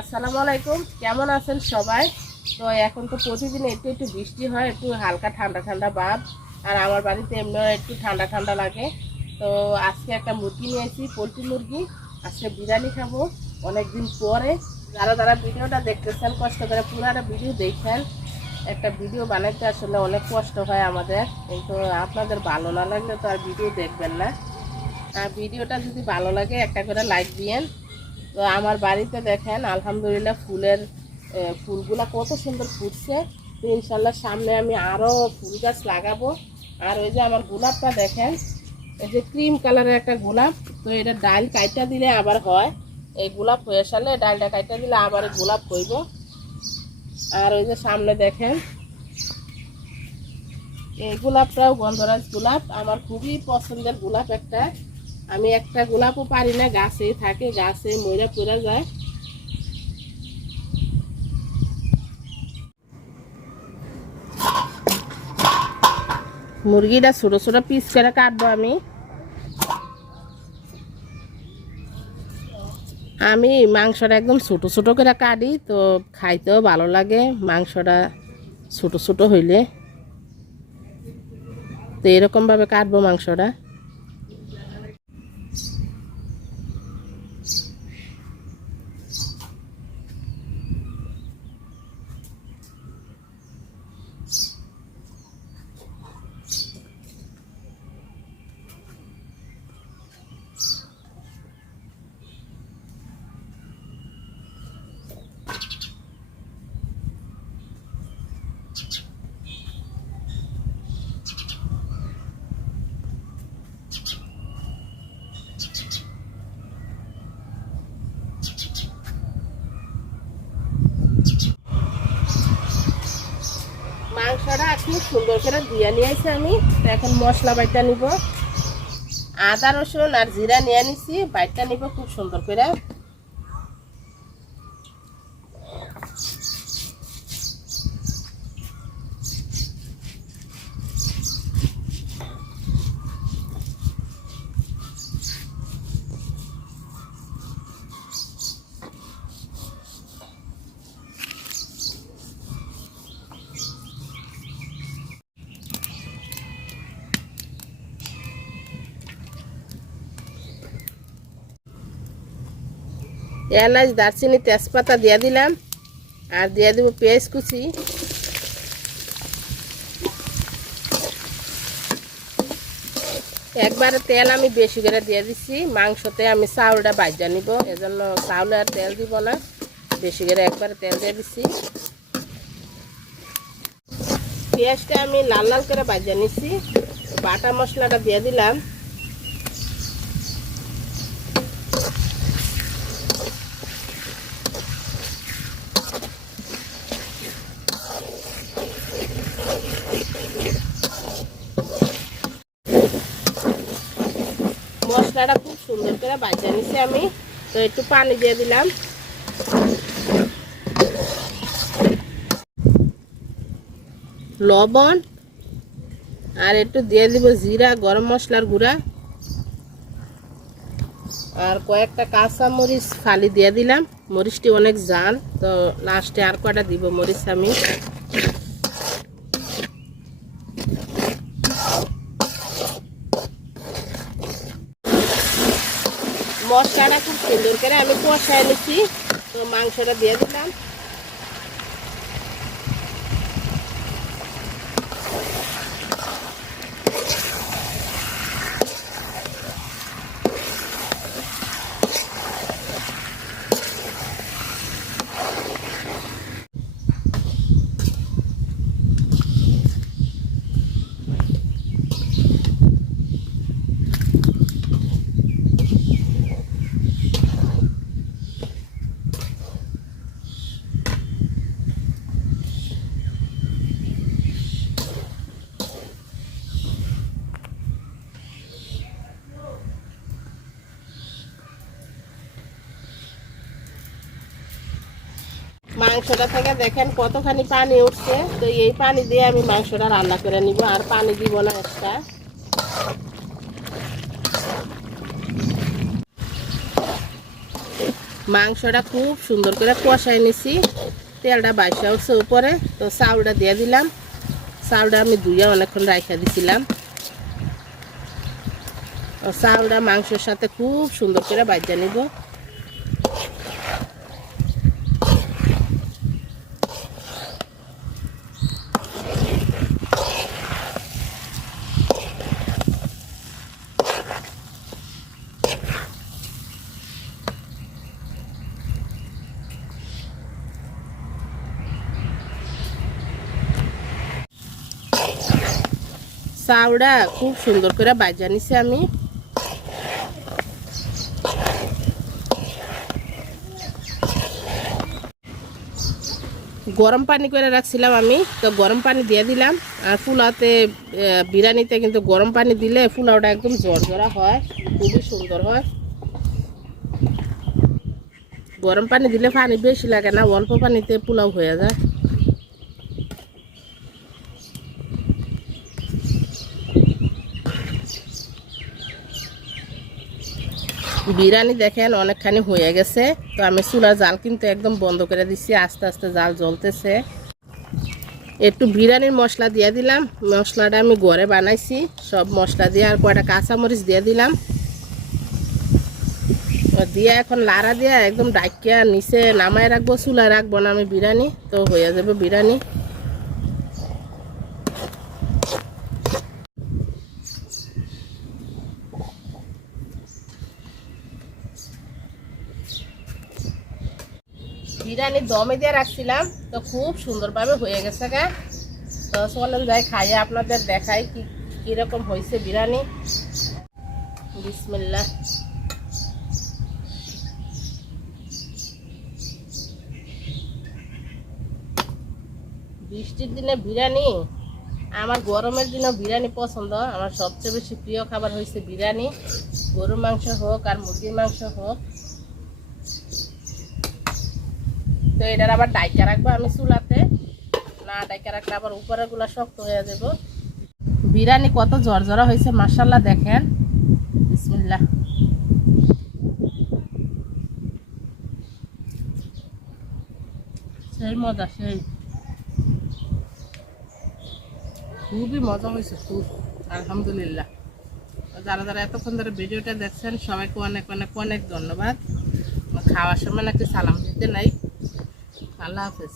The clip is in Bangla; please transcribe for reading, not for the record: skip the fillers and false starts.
আসসালামু আলাইকুম, কেমন আছেন সবাই? তো এখন তো প্রতিদিন একটু একটু বৃষ্টি হয়, একটু হালকা ঠান্ডা ঠান্ডা ভাব। আর আমার বাড়িতে এমনিও একটু ঠান্ডা ঠান্ডা লাগে। তো আজকে একটা মুরগি নিয়েছি, পোলট্রি মুরগি। আজকে বিরিয়ানি খাবো অনেকদিন পরে। যারা যারা ভিডিওটা দেখতেছেন কষ্ট করে পুরাটা ভিডিও দেখেন। একটা ভিডিও বানাইতে আসলে অনেক কষ্ট হয় আমাদের, কিন্তু আপনাদের ভালো না লাগলে তো আর ভিডিও দেখবেন না। আর ভিডিওটা যদি ভালো লাগে একটা করে লাইক দিয়েন। তো আমার বাড়িতে দেখেন আলহামদুলিল্লাহ ফুলগুলা কত সুন্দর ফুটছে। তো ইনশাল্লাহ সামনে আমি আরও ফুল গাছ লাগাবো। আর ওই যে আমার গোলাপটা দেখেন, এই যে ক্রিম কালারের একটা গোলাপ। তো এটা ডাল কাইটা দিলে আবার হয়, এই গোলাপ হয়ে সালে ডালটা কাইটা দিলে আবার গোলাপ হইব। আর ওই যে সামনে দেখেন এই গোলাপটাও গন্ধরাজ গোলাপ, আমার খুবই পছন্দের গোলাপ একটা। আমি একটা গোলাপও পারি না, গাছেই থাকে, গাছে ময়রা পড়ে যায়। মুরগিটা ছোট ছোট পিস করে কাটবো আমি। মাংসটা একদম ছোট ছোট করে কাটি, তো খাইতেও ভালো লাগে মাংসটা ছোট ছোট হইলে। তো এরকম ভাবে কাটবো মাংসটা। মাংসটা খুব সুন্দর করে ধুয়ে নিয়ে আসি আমি। তো এখন মশলা বাইটা নিব, আদা রসুন আর জিরা নিয়ে নিছি, বাইটা নিব খুব সুন্দর করে। এলাচ দারচিনি তেজপাতা দিয়ে দিলাম, আর দিয়ে দেবো পেঁয়াজ কুচি। একবারে তেল আমি বেশি করে দিয়ে দিচ্ছি, মাংসতে আমি চাউলটা ভাজা নিব, এজন্য চাউলে আর তেল দিব না, বেশি করে একবারে তেল দিয়ে দিচ্ছি। পেঁয়াজটা আমি লাল লাল করে ভাজা নিচ্ছি। বাটা মশলাটা দিয়ে দিলাম। মশলাটা খুব সুন্দর করে ভাজা নিচ্ছি আমি। তো একটু পানি দিয়ে দিলাম। লবণ আর একটু দিয়ে দিব জিরা গরম মশলার গুঁড়া, আর কয়েকটা কাঁচা মরিচ ফালি দিয়ে দিলাম। মরিচটি অনেক জাল, তো লাস্টে আর কয়টা দিব মরিচ আমি। মশলাটা খুব সুন্দর করে আমি কষায় নিচ্ছি। তো মাংসটা দিয়ে দিলাম। মাংসটা থেকে দেখেন কতখানি পানি উঠছে। তো এই পানি দিয়ে আমি মাংসটা রান্না করে নিব, আর পানি দিব না এক্সট্রা। মাংসটা খুব সুন্দর করে কষাই নিছি, তেলটা বাইসা উঠছে উপরে। তো চাউলটা দিয়ে দিলাম। চাউলটা আমি ধুইয়া অনেকক্ষণ রাখা দিছিলাম। চাউলটা মাংসের সাথে খুব সুন্দর করে ভাজা নিব। চাউলটা খুব সুন্দর করে ভাজা নিছি আমি। গরম পানি করে রাখছিলাম আমি, তো গরম পানি দিয়ে দিলাম। আর পোলাওতে বিরিয়ানিতে কিন্তু গরম পানি দিলে পোলাওটা একদম ঝরঝরা হয়, খুবই সুন্দর হয়। গরম পানি দিলে পানি বেশি লাগে না, অল্প পানিতে পোলাও হয়ে যায়। বিরিয়ানি দেখেন অনেকখানি হয়ে গেছে। তো আমি চুলার জাল কিন্তু একদম বন্ধ করে দিচ্ছি, আস্তে আস্তে জাল জ্বলতেছে। একটু বিরিয়ানির মশলা দিয়ে দিলাম। মশলাটা আমি ঘরে বানাইছি, সব মশলা দিয়ে আর কয়টা কাঁচামরিচ দিয়ে দিলাম। দিয়ে এখন লাড়া দিয়ে একদম ডাকিয়া নিচে নামায় রাখবো, চুলায় রাখবো না আমি বিরিয়ানি, তো হয়ে যাবে বিরিয়ানি। বিরিয়ানি দমে দিয়ে রাখছিলাম, তো খুব সুন্দরভাবে হয়ে গেছে গা। তো চলেন যাই খাইয়ে আপনাদের দেখাই কি কিরকম হয়েছে বিরিয়ানি। বিসমিল্লাহ। বৃষ্টির দিনে বিরিয়ানি, আমার গরমের দিনে বিরিয়ানি পছন্দ। আমার সবচেয়ে বেশি প্রিয় খাবার হয়েছে বিরিয়ানি, গরুর মাংস হোক আর মুরগির মাংস হোক। তো এটার আবার ডাইকা রাখবো আমি চুলাতে, না ডাইকা রাখলে আবার উপরের গুলা শক্ত হয়ে যাব। বিরিয়ানি কত ঝরঝরা হয়েছে মাশাআল্লাহ, দেখেন। বিসমিল্লাহ। সেই মজা, সেই খুবই মজা হয়েছে, খুব আলহামদুলিল্লাহ। যারা যারা এতক্ষণ ধরে ভিডিওটা দেখছেন সবাইকে অনেক অনেক অনেক ধন্যবাদ। খাওয়ার সময় নাকি সালাম দিতে নাই। আল্লাহ হাফেজ।